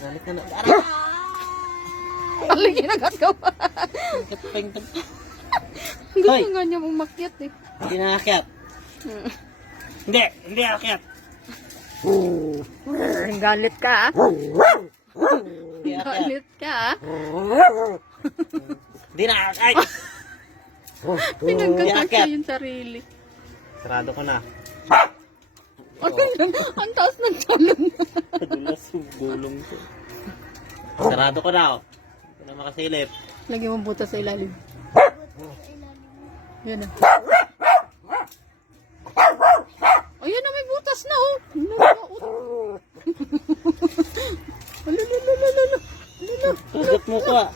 Galit ka na. Aling ginagawa. Pengkat. Gusto Hoy! nga niya umakyat eh. Hindi na akyat. Hindi akyat. Galit ka ah. Hindi akyat. Galit ka ah. Hindi na akyat. Pinagkasal Akyat. siya yung sarili. Sarado ko na. Ang taas ng talon. Kadulas yung gulong ko. Sarado ko na. Hindi na makasilip. Lagyan mo butas sa ilalim. Yan na. Ayan na, may butas na oh. Alalalalala. Tugot mo ko ah.